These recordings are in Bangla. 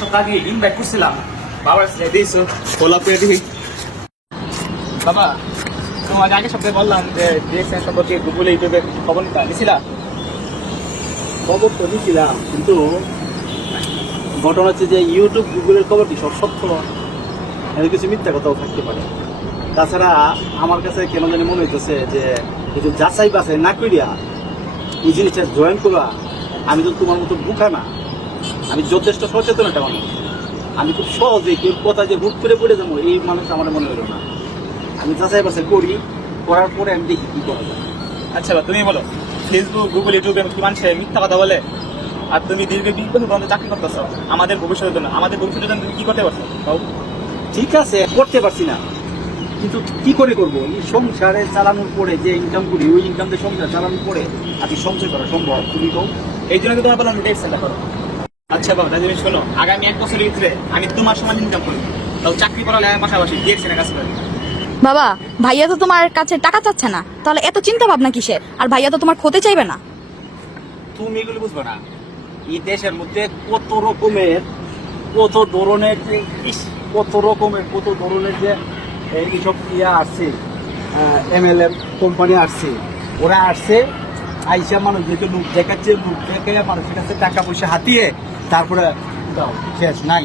সপ্তাহ আগে ইনভাইট করছিলাম, বাবার দিয়েছো গোলাপ করে দিবি। বাবা তোমার আগের সপ্তাহে বললাম যে ডিএক্সএন সম্পর্কে গুগলে ইউটিউবে খবর নিছিলাম। খবর তো নিয়েছিলাম, কিন্তু ঘটনা হচ্ছে যে ইউটিউব গুগলের খবর কি সব সত্য? এর কিছু মিথ্যা কথাও থাকতে পারে। তাছাড়া আমার কাছে কেন জানি মনে হইতেছে যে একটু যাচাই বাছাই না করিয়া এই জিনিসটা জয়েন করা। আমি তো তোমার মতো বুকা না, আমি যথেষ্ট সচেতন একটা মানুষ। আমি খুব সহজে কেউ কথা যে হুট করে পড়ে যাবো এই মানুষ আমার মনে হলো না। আমি যাচাই বাছাই করি, করার পরে আমি দেখি কি করা যায়। আচ্ছা তুমি বলো, ফেসবুক গুগল ইউটিউবে কি মানুষে মিথ্যা কথা বলে? আর তুমি দীর্ঘ 20 বছর পর্যন্ত চাকরি করতেছো আমাদের ভবিষ্যতের জন্য, আমাদের ভবিষ্যতের জন্য তুমি কি করতে পারছো? ঠিক আছে, করতে পারছি না, কিন্তু কি করে করবো? এই সংসারে চালানোর পরে যে ইনকাম করি, ওই ইনকাম দিয়ে সংসার চালানোর পরে আর কি সঞ্চয় করা সম্ভব? তুমি তো এই জন্য তো তোমার বললাম ডিএক্সএনটা করো। আচ্ছা বাবা তাহলে তুমি শোনো, আগামী 1 বছরের ভিতরে আমি তোমার সমান ইনকাম করি, তাও চাকরি করালে পাশাপাশি ডিএক্সএনের কাজ করি। বাবা, ভাইয়া তো তোমার কাছে টাকা চাচ্ছে না, তাহলে এত চিন্তা ভাবনা কিসের? আর ভাইয়া তো তোমার ক্ষতি চাইবে না। তুমি এগুলো বুঝবে না। এই দেশের মধ্যে কত রকমের কত ধরনের কত ধরনের যে এইসব ইয়া আসছে, MLM কোম্পানি আসছে, ওরা আসছে আইসা মানুষদেরকে লোক দেখাচ্ছে, লোক দেখাইয়া মানুষের কাছে টাকা পয়সা হাতিয়ে তারপরে দাও শেষ নাই।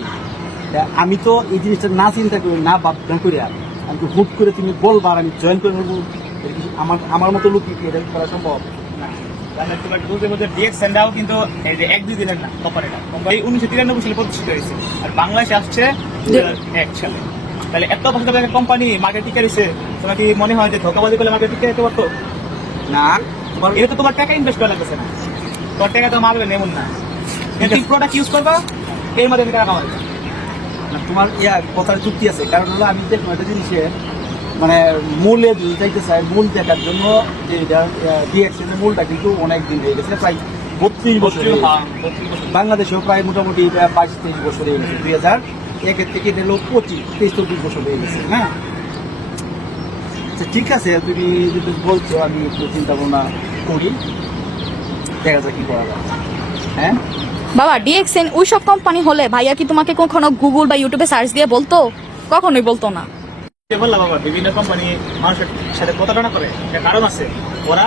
আমি তো এই জিনিসটা না চিন্তা করি, না ভাবনা করি, আমি তো হুট করে তুমি বলবা আর আমি জয়েন করে নেবো। আমার মতো লোক কি এটা করা সম্ভব? তাহলে তোমার বুঝতে বুঝতে ডিএক্সএনটাও কিন্তু এই যে 1-2 দিনের না, কোম্পানিটা 1993 সালে প্রতিষ্ঠিত হয়েছে আর বাংলাদেশে আসছে 2001 সালে। তাহলে এত বছর ধরে কোম্পানি মার্কেট টিকে রয়েছে, তোমার কি মনে হয় যে ধোকাবাজি করলে মার্কেট টিকে যেতে পারতো? না, এটা তো তোমার টাকা ইনভেস্ট করা লাগতেছে না, তোমার টাকা তো মারবে এমন না, তুমি প্রোডাক্ট ইউজ করবা, এর মধ্যে টাকা কামাবে। তোমার কথার যুক্তি আছে, কারণ হলো আমি দেখবো একটা জিনিসে মানে মূলে যদি চাইতে চাই, মূল দেখার জন্য যে এটা ডিএক্সএনের মূলটা কিন্তু অনেক দিন হয়ে গেছে, প্রায় 32 বছর। বাংলাদেশেও প্রায় মোটামুটি 22-23 বছর হয়ে গেছে। 2001 থেকে এটা হলো 25-23 বছর হয়ে গেছে। হ্যাঁ, আচ্ছা ঠিক আছে, তুমি যদি বলছো আমি একটু চিন্তা ভাবনা করি, দেখা যাক কি করা যায়। হ্যাঁ বাবা, ডিএক্সএন ওই সব কোম্পানি হলে ভাইয়া কি তোমাকে কখনো গুগল বা ইউটিউবে সার্চ দিয়ে বলতো? কখনোই বলতো না। বললাম বাবা, বিভিন্ন কোম্পানি মানুষের সাথে প্রতারণা করে, একটা কারণ আছে, ওরা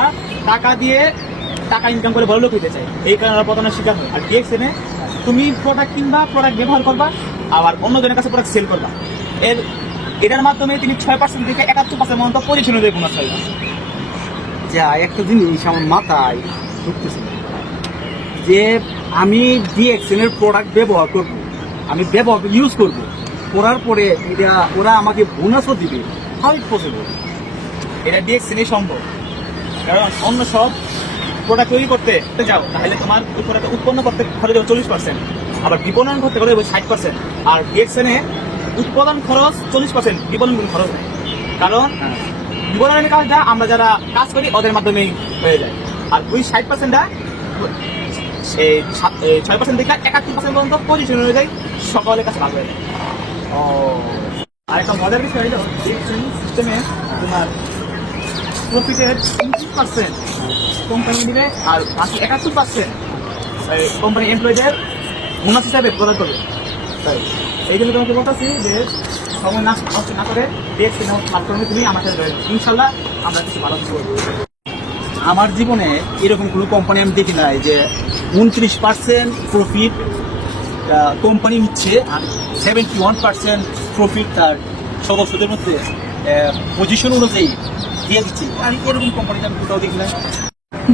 টাকা দিয়ে টাকা ইনকাম করে বড় লোক হইতে চায়, এই কারণে ওরা প্রতারণার শিকার হয়। আর ডিএক্সএনে তুমি প্রোডাক্ট কিনবা, প্রোডাক্ট ব্যবহার করবা, আবার অন্যজনের কাছে প্রোডাক্ট সেল করবা। এটার মাধ্যমে তিনি 6% থেকে 71% পর্যন্ত পজিশন অনুযায়ী বোনাস পাইবা। যা একটা জিনিস আমার মাথায় ঢুকতেছে যে আমি ডিএক্সএনের প্রোডাক্ট ব্যবহার করব, আমি ইউজ করব, করার পরে এটা ওরা আমাকে বোনাসও দিবে। How it possible? এটা ডিএক্সএনই সম্ভব, কারণ অন্য সব প্রোডাক্ট তৈরি করতে যাও তাহলে তোমার ওই প্রোডাক্ট উৎপন্ন করতে খরচ হবে 40%, আবার বিপণন করতে খরচ হবে 60%। আর ডিএক্সএনে উৎপাদন খরচ 40%, বিপণন কোনো খরচ নেই, কারণ বিপণনের কাজটা আমরা যারা কাজ করি ওদের মাধ্যমেই হয়ে যায়। আর ওই 60%টা 6% থেকে 71% পর্যন্ত পজিশন অনুযায়ী সকলের কাছে ভাগ হয়ে যায়। আর একটা মজার বিষয় হলো ডিএক্সএন সিস্টেমে তোমার প্রফিটের 20% কোম্পানি দিবে আর বাকি 71% কোম্পানি এমপ্লয়ীদের বোনাস হিসাবে প্রদান করবে। তাই এই জন্য তোমাকে বলতেছি যে সময় নষ্ট না করে ডিএক্সএন প্ল্যাটফর্মে তুমি আমার সাথে জয়েন, ইনশাল্লাহ আমরা কিছু ভালো কিছু করবো। আমার জীবনে এরকম কোনো কোম্পানি আমি দেখি নাই যে 29% প্রফিট কোম্পানি নিচ্ছে আর 71% প্রফিট তার সদস্যদের মধ্যে পজিশন অনুযায়ী দিয়ে দিচ্ছে। আর এরকম কোম্পানিটা আমি কোথাও দেখি না।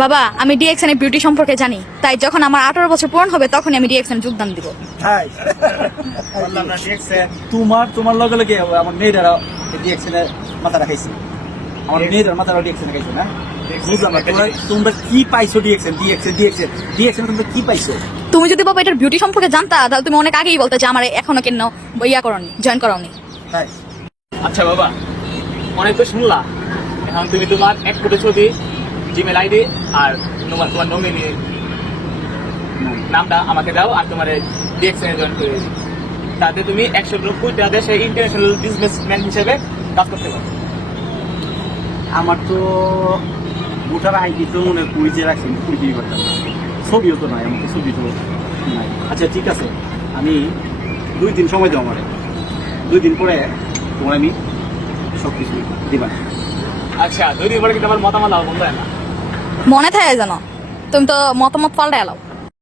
বাবা, আমি ডিএক্সএন এর বিউটি সম্পর্কে জানি, তাই যখন আমার 18 বছর পূরণ হবে তখনই আমি ডিএক্সএন যোগদান দিব। বললাম না ডিএক্সএন তোমার লগে লগে আমার মেয়েরা ডিএক্সএন এর মাথা রাখাইছে, আমার মেয়েদের মাথা ডিএক্সএন রাখাইছে না। বুঝলাম না তোমরা কি পাইছো? ডিএক্সএন তোমরা কি পাইছো? তুমি যদি বাবা এটার বিউটি সম্পর্কে জানতা তাহলে তুমি অনেক আগেই বলতে যে আমার এখনো কেন জয়েন করাওনি। আচ্ছা বাবা, অনেক তো শুনলা, এখন তুমি তোমার 1 কোটি ছবি, জিমেল আইডি আর তোমার নমিনি নামটা আমাকে দাও আর তোমার ডিএক্সএন জয়েন করে দিই। তাতে তুমি 190টা দেশে ইন্টারন্যাশনাল বিজনেসম্যান হিসেবে কাজ করতে পারো। আমার তো ভোটার আইডি তো মনে হয় যে রাখছি, ছবিও তো নাই, আমার তো ছবি তো নাই। আচ্ছা ঠিক আছে, আমি 2 দিন সময় দাও আমারে, 2 দিন পরে তোমার আমি সব কিছু দিবা। আচ্ছা 2 দিন পরে কিন্তু আমার মতামত বন্ধ হয় না। মনে থাকে জানো তুমি তো মতামত পাল্টে এলাও।